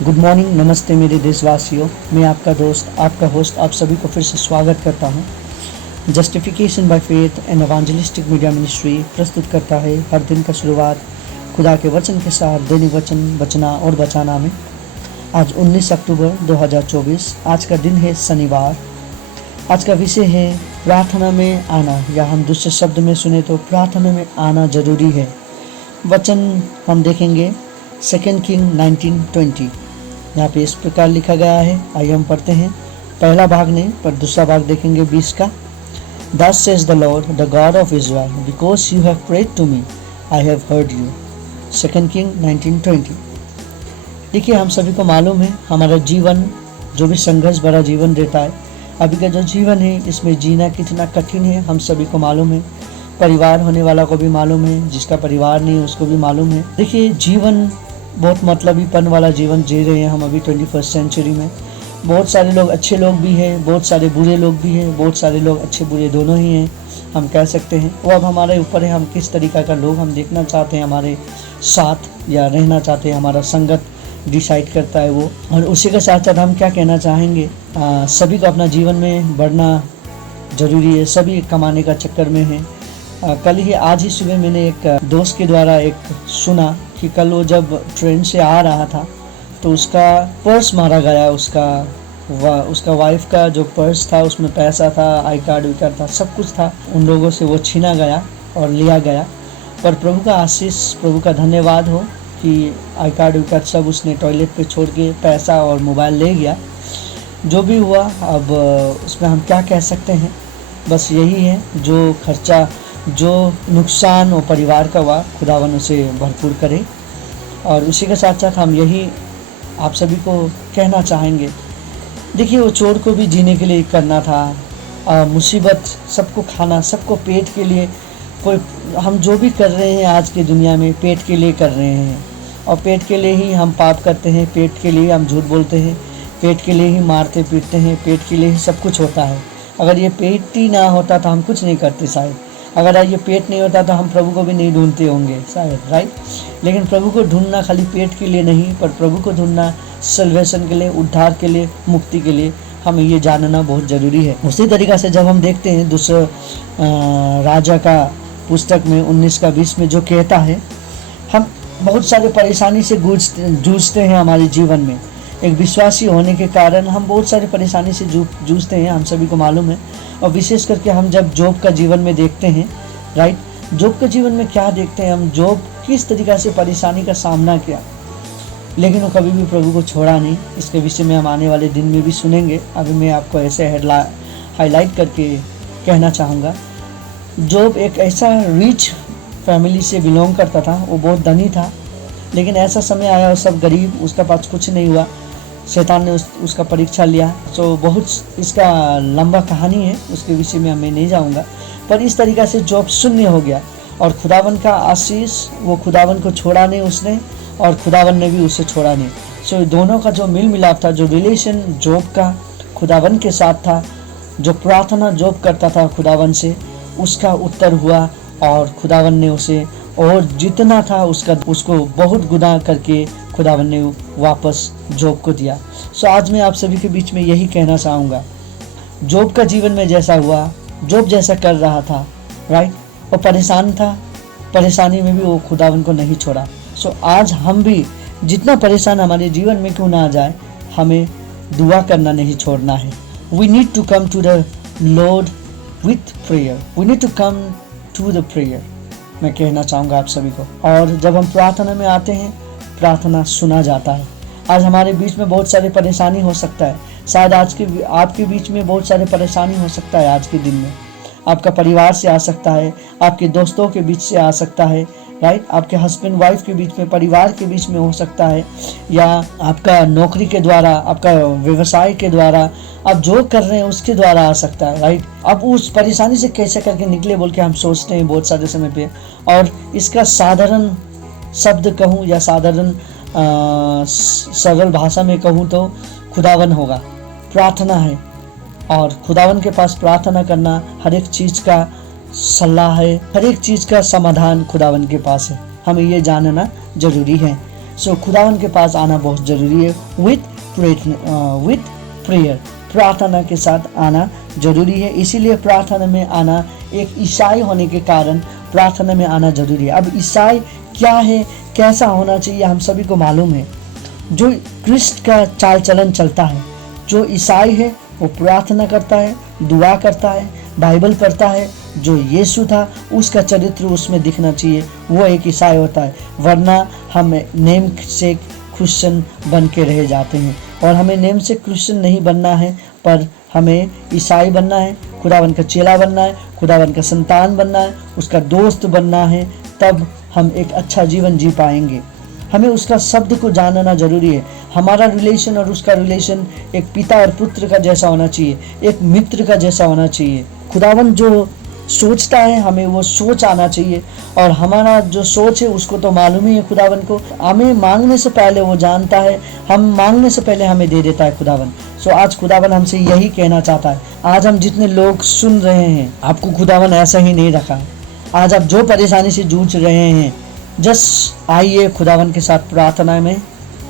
Good morning, नमस्ते मेरे देशवासियों। मैं आपका दोस्त, आपका होस्ट, आप सभी को फिर से स्वागत करता हूँ। Justification by faith and evangelistic media ministry प्रस्तुत करता है हर दिन का शुरुआत खुदा के वचन के साथ, दैनिक वचन बचना और बचाना में। आज 19 अक्टूबर 2024। आज का दिन है शनिवार। आज का विषय है प्रार्थना में आना, या हम दूसरे शब्द में सुने तो प्रार्थना में आना जरूरी है। वचन हम देखेंगे 2 किंग 19:20। यहाँ पे इस प्रकार लिखा गया है। आइए हम पढ़ते हैं। पहला भाग नहीं पर दूसरा भाग देखेंगे 20 का। Thus says the Lord, the God of Israel, because you have prayed to me, I have heard you. 2 King 19:20। देखिए, हम सभी को मालूम है हमारा जीवन जो भी संघर्ष भरा जीवन रहता है, अभी का जो जीवन है इसमें जीना कितना कठिन है हम सभी को मालूम है। परिवार होने वाला को भी मालूम है, जिसका परिवार नहीं है उसको भी मालूम है। देखिए, जीवन बहुत मतलबीपन वाला जीवन जी रहे हैं हम अभी 21st सेंचुरी में। बहुत सारे लोग अच्छे लोग भी हैं, बहुत सारे बुरे लोग भी हैं, बहुत सारे लोग अच्छे बुरे दोनों ही हैं हम कह सकते हैं। वो अब हमारे ऊपर है, हम किस तरीक़ा का लोग हम देखना चाहते हैं हमारे साथ या रहना चाहते हैं। हमारा संगत डिसाइड करता है वो। और उसी के साथ साथ हम क्या कहना चाहेंगे, सभी को अपना जीवन में बढ़ना ज़रूरी है। सभी कमाने का चक्कर में है। कल ही आज ही सुबह मैंने एक दोस्त के द्वारा एक सुना कि कल वो जब ट्रेन से आ रहा था तो उसका पर्स मारा गया। उसका वाइफ का जो पर्स था उसमें पैसा था, आई कार्ड था, सब कुछ था। उन लोगों से वो छीना गया और लिया गया। पर प्रभु का आशीष, प्रभु का धन्यवाद हो कि आई कार्ड सब उसने टॉयलेट पे छोड़ के पैसा और मोबाइल ले गया। जो भी हुआ, अब उसमें हम क्या कह सकते हैं। बस यही है, जो खर्चा, जो नुकसान वो परिवार का हुआ, खुदावन उसे भरपूर करे। और उसी के साथ साथ हम यही आप सभी को कहना चाहेंगे। देखिए, वो चोर को भी जीने के लिए करना था। मुसीबत सबको खाना, सबको पेट के लिए। कोई हम जो भी कर रहे हैं आज की दुनिया में पेट के लिए कर रहे हैं, और पेट के लिए ही हम पाप करते हैं, पेट के लिए हम झूठ बोलते हैं, पेट के लिए ही मारते पीटते हैं, पेट के लिए ही सब कुछ होता है। अगर ये पेट ही ना होता तो हम कुछ नहीं करते शायद। अगर ये पेट नहीं होता तो हम प्रभु को भी नहीं ढूंढते होंगे शायद, राइट। लेकिन प्रभु को ढूंढना खाली पेट के लिए नहीं, पर प्रभु को ढूंढना सल्वेशन के लिए, उद्धार के लिए, मुक्ति के लिए हमें ये जानना बहुत ज़रूरी है। उसी तरीक़ा से जब हम देखते हैं दूसरे राजा का पुस्तक में 19 का 20 में जो कहता है, हम बहुत सारे परेशानी से जूझते हैं हमारे जीवन में। एक विश्वासी होने के कारण हम बहुत सारी परेशानी से जूझते हैं, हम सभी को मालूम है। और विशेष करके हम जब जॉब का जीवन में देखते हैं, राइट, जॉब के जीवन में क्या देखते हैं हम, जॉब किस तरीक़ा से परेशानी का सामना किया, लेकिन वो कभी भी प्रभु को छोड़ा नहीं। इसके विषय में हम आने वाले दिन में भी सुनेंगे। अभी मैं आपको ऐसे हाईलाइट करके कहना चाहूँगा। जॉब एक ऐसा रिच फैमिली से बिलोंग करता था, वो बहुत धनी था, लेकिन ऐसा समय आया वो सब गरीब, उसका पास कुछ नहीं हुआ। शैतान ने उसका परीक्षा लिया। सो बहुत इसका लंबा कहानी है, उसके विषय में मैं नहीं जाऊंगा। पर इस तरीक़ा से जॉब शून्य हो गया, और खुदावन का आशीष, वो खुदावन को छोड़ा नहीं उसने, और खुदावन ने भी उसे छोड़ा नहीं। सो दोनों का जो मिल मिलाप था, जो रिलेशन जॉब का खुदावन के साथ था, जो प्रार्थना जॉब करता था खुदावन से, उसका उत्तर हुआ, और खुदावन ने उसे और जितना था उसको बहुत गुना करके खुदावन ने वापस जॉब को दिया। सो आज मैं आप सभी के बीच में यही कहना चाहूँगा, जॉब का जीवन में जैसा हुआ, जॉब जैसा कर रहा था, राइट, वो परेशान था, परेशानी में भी वो खुदावन को नहीं छोड़ा। सो आज हम भी जितना परेशान हमारे जीवन में क्यों ना आ जाए, हमें दुआ करना नहीं छोड़ना है। We need to come to the lord with prayer, we need to come to the prayer, मैं कहना चाहूँगा आप सभी को। और जब हम प्रार्थना में आते हैं, प्रार्थना सुना जाता है। आज हमारे बीच में बहुत सारी परेशानी हो सकता है, शायद आपके बीच में बहुत सारे परेशानी हो सकता है। आज के दिन में आपका परिवार से आ सकता है, आपके दोस्तों के बीच से आ सकता है, राइट, आपके हस्बैंड वाइफ के बीच में, परिवार के बीच में हो सकता है, या आपका नौकरी के द्वारा, आपका व्यवसाय के द्वारा, आप जो कर रहे हैं उसके द्वारा आ सकता है, राइट। अब उस परेशानी से कैसे करके निकले बोल के हम सोचते हैं बहुत सारे समय पे। और इसका साधारण शब्द कहूँ या साधारण सरल भाषा में कहूँ तो खुदावन होगा, प्रार्थना है। और खुदावन के पास प्रार्थना करना हर एक चीज़ का सलाह है, हर एक चीज़ का समाधान खुदावन के पास है। हमें ये जानना जरूरी है। सो खुदावन के पास आना बहुत ज़रूरी है विथ प्रेयर, प्रार्थना के साथ आना जरूरी है। इसीलिए प्रार्थना में आना, एक ईसाई होने के कारण प्रार्थना में आना जरूरी है। अब ईसाई क्या है, कैसा होना चाहिए, हम सभी को मालूम है। जो क्रिस्ट का चाल चलन चलता है, जो ईसाई है वो प्रार्थना करता है, दुआ करता है, बाइबल पढ़ता है। जो यीशु था उसका चरित्र उसमें दिखना चाहिए, वो एक ईसाई होता है। वरना हम नेम से क्रिश्चियन बन के रह जाते हैं, और हमें नेम से क्रिश्चियन नहीं बनना है, पर हमें ईसाई बनना है, खुदावन का चेला बनना है, खुदावन का संतान बनना है, उसका दोस्त बनना है। तब हम एक अच्छा जीवन जी पाएंगे। हमें उसका शब्द को जानना जरूरी है। हमारा रिलेशन और उसका रिलेशन एक पिता और पुत्र का जैसा होना चाहिए, एक मित्र का जैसा होना चाहिए। खुदावन जो सोचता है हमें वो सोच आना चाहिए, और हमारा जो सोच है उसको तो मालूम ही है खुदावन को। हमें मांगने से पहले वो जानता है, हम मांगने से पहले हमें दे देता है खुदावन। सो आज खुदावन हमसे यही कहना चाहता है। आज हम जितने लोग सुन रहे हैं, आपको खुदावन ऐसा ही नहीं रखा है। आज आप जो परेशानी से जूझ रहे हैं, जस्ट आइए खुदावन के साथ प्रार्थना में,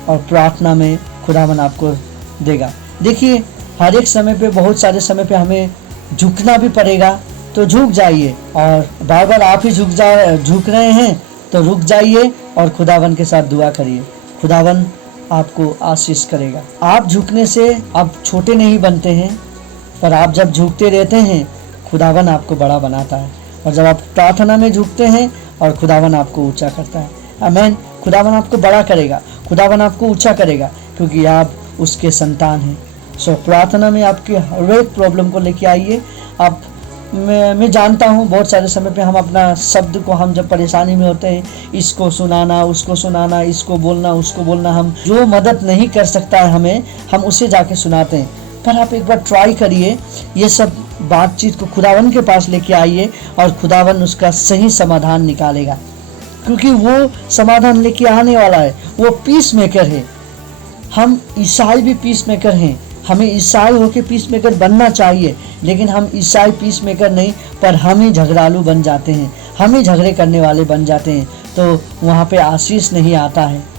और प्रार्थना में खुदावन आपको देगा। देखिए, हर एक समय पे, बहुत सारे समय पे हमें झुकना भी पड़ेगा, तो झुक जाइए। और बार बार आप ही झुक रहे हैं तो रुक जाइए और खुदावन के साथ दुआ करिए। खुदावन आपको आशीष करेगा। आप झुकने से आप छोटे नहीं बनते हैं, पर आप जब झुकते रहते हैं खुदावन आपको बड़ा बनाता है। और जब आप प्रार्थना में झुकते हैं और खुदावन आपको ऊंचा करता है। आमीन। खुदावन आपको बड़ा करेगा, खुदावन आपको ऊंचा करेगा, क्योंकि आप उसके संतान हैं। सो प्रार्थना में आपके हर एक प्रॉब्लम को लेके आइए। आप मैं जानता हूँ बहुत सारे समय पे हम अपना शब्द को, हम जब परेशानी में होते हैं, इसको सुनाना, उसको सुनाना, इसको बोलना, उसको बोलना, हम जो मदद नहीं कर सकता है हमें, हम उसे जाके सुनाते हैं। पर आप एक बार ट्राई करिए, ये सब बातचीत को खुदावन के पास लेके आइए, और खुदावन उसका सही समाधान निकालेगा, क्योंकि वो समाधान लेके आने वाला है। वो पीस मेकर है। हम ईसाई भी पीस मेकर हैं। हमें ईसाई होके पीस मेकर बनना चाहिए, लेकिन हम ईसाई पीस मेकर नहीं, पर हम ही झगड़ालू बन जाते हैं, हम ही झगड़े करने वाले बन जाते हैं। तो वहाँ पे आशीष नहीं आता है।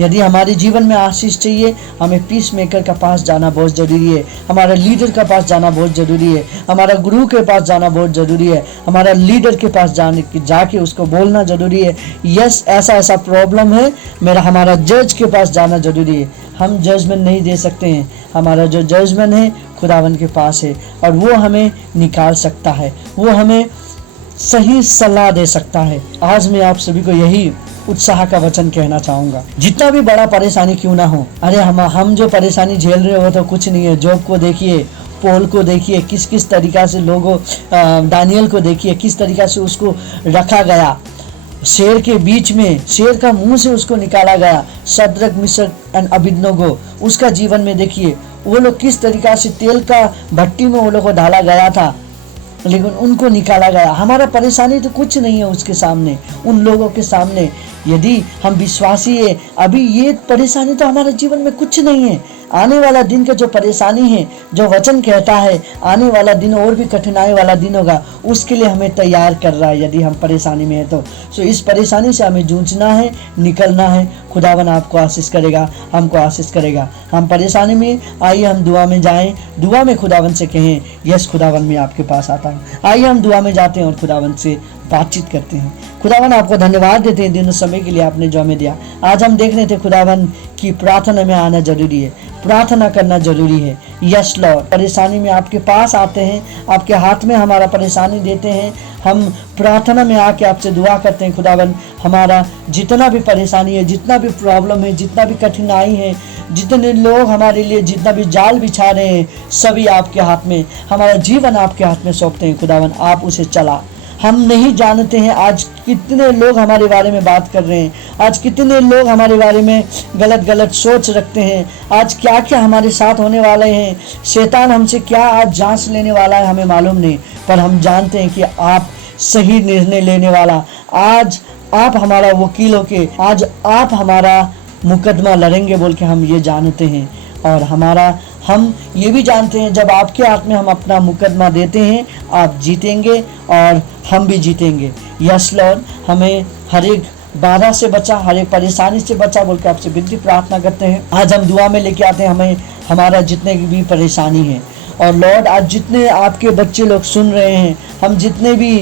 यदि हमारे जीवन में आशीष चाहिए, हमें पीस मेकर का पास जाना बहुत ज़रूरी है, हमारा लीडर का पास जाना बहुत ज़रूरी है, हमारा गुरु के पास जाना बहुत ज़रूरी है, हमारा लीडर के पास जाके उसको बोलना ज़रूरी है, यस ऐसा ऐसा प्रॉब्लम है हमारा जज के पास जाना ज़रूरी है। हम जजमेंट नहीं दे सकते हैं, हमारा जो जजमेंट है खुदावन के पास है, और वो हमें निकाल सकता है, वो हमें सही सलाह दे सकता है। आज मैं आप सभी को यही उत्साह का वचन कहना चाहूंगा। जितना भी बड़ा परेशानी क्यों ना हो, अरे हम जो परेशानी झेल रहे हो तो कुछ नहीं है। जॉब को देखिए, पॉल को देखिए, किस किस तरीका से लोगों, दानियल को देखिए, किस तरीका से उसको रखा गया, शेर के बीच में, शेर का मुंह से उसको निकाला गया। शद्रक, मिशक एंड अबेदनगो, उसका जीवन में देखिए वो लोग किस तरीका से तेल का भट्टी में वो लोग को डाला गया था, लेकिन उनको निकाला गया। हमारा परेशानी तो कुछ नहीं है उसके सामने, उन लोगों के सामने। यदि हम विश्वासी है, अभी ये परेशानी तो हमारे जीवन में कुछ नहीं है। आने वाला दिन का जो परेशानी है, जो वचन कहता है आने वाला दिन और भी कठिनाई वाला दिन होगा, उसके लिए हमें तैयार कर रहा है। यदि हम परेशानी में है तो सो इस परेशानी से हमें जूझना है, निकलना है। खुदावन आपको आशीष करेगा, हमको आशीष करेगा। हम परेशानी में, आइए हम दुआ में जाएं, दुआ में खुदावन से कहें, यस खुदावन मैं आपके पास आता हूँ। आइए हम दुआ में जाते हैं और खुदावन से बातचीत करते हैं। खुदावन आपको धन्यवाद देते हैं दिन समय के लिए आपने जो हमें दिया। आज हम देख रहे थे खुदावन की प्रार्थना में आना जरूरी है, प्रार्थना करना जरूरी है। यस लॉर्ड, परेशानी में आपके पास आते हैं, आपके हाथ में हमारा परेशानी देते हैं, हम प्रार्थना में आके आपसे दुआ करते हैं। खुदावन हमारा जितना भी परेशानी है, जितना भी प्रॉब्लम है, जितना भी कठिनाई है, जितने लोग हमारे लिए जितना भी जाल बिछा रहे हैं, सभी आपके हाथ में, हमारा जीवन आपके हाथ में सौंपते हैं। खुदावन आप उसे चला। हम नहीं जानते हैं आज कितने लोग हमारे बारे में बात कर रहे हैं, आज कितने लोग हमारे बारे में गलत गलत सोच रखते हैं, आज क्या क्या हमारे साथ होने वाले हैं, शैतान हमसे क्या आज जांच लेने वाला है हमें मालूम नहीं, पर हम जानते हैं कि आप सही निर्णय लेने वाला, आज आप हमारा वकील होके आज आप हमारा मुकदमा लड़ेंगे बोल के हम ये जानते हैं। और हम ये भी जानते हैं जब आपके हाथ में हम अपना मुकदमा देते हैं, आप जीतेंगे और हम भी जीतेंगे। यस लॉर्ड, हमें हर एक बाधा से बचा, हर एक परेशानी से बचा बोल के आपसे विनती प्रार्थना करते हैं। आज हम दुआ में लेके आते हैं हमें हमारा जितने भी परेशानी है। और लॉर्ड आज जितने आपके बच्चे लोग सुन रहे हैं, हम जितने भी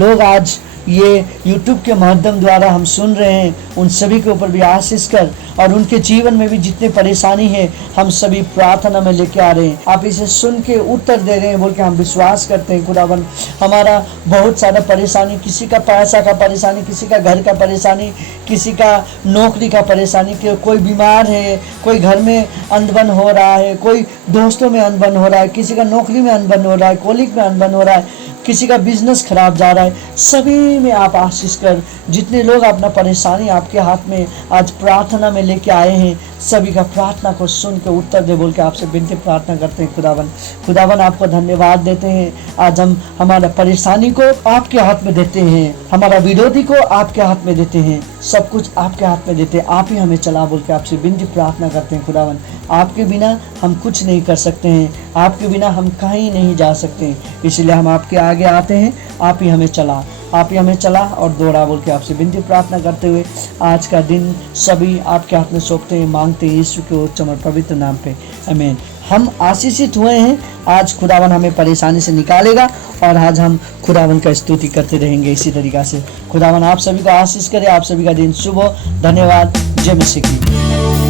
लोग आज ये YouTube के माध्यम द्वारा हम सुन रहे हैं, उन सभी के ऊपर भी आशीष कर, और उनके जीवन में भी जितने परेशानी है हम सभी प्रार्थना में लेके आ रहे हैं। आप इसे सुन के उत्तर दे रहे हैं बोल के हम विश्वास करते हैं खुदावन। हमारा बहुत सारा परेशानी, किसी का पैसा का परेशानी, किसी का घर का परेशानी, किसी का नौकरी का परेशानी, कोई बीमार है, कोई घर में अनबन हो रहा है, कोई दोस्तों में अनबन हो रहा है, किसी का नौकरी में अनबन हो रहा है, कॉलेज में अनबन हो रहा है, किसी का बिजनेस खराब जा रहा है, सभी में आप आशीष कर। जितने लोग अपना परेशानी आपके हाथ में आज प्रार्थना में लेके आए हैं, सभी का प्रार्थना को सुन के उत्तर दे बोल के आपसे विनती प्रार्थना करते हैं खुदावन आपको धन्यवाद देते हैं। आज हम हमारा परेशानी को आपके हाथ में देते हैं, हमारा विरोधी को आपके हाथ में देते हैं, सब कुछ आपके हाथ में देते हैं। आप ही हमें चला बोल के आपसे विनती प्रार्थना करते हैं खुदावन। आपके बिना हम कुछ नहीं कर सकते हैं, आपके बिना हम कहीं नहीं जा सकते, इसलिए हम आपके आगे आते हैं। आप ही हमें चला और दौड़ा बोल के आपसे विनती प्रार्थना करते हुए आज का दिन सभी आपके हाथ में सौंपते हैं, मांगते हैं यीशु के उच्च और पवित्र नाम पे, आमीन। हम आशीषित हुए हैं। आज खुदावन हमें परेशानी से निकालेगा और आज हम खुदावन का स्तुति करते रहेंगे इसी तरीक़ा से। खुदावन आप सभी को आशीष करे, आप सभी का दिन शुभ हो। धन्यवाद। जय मसीह की।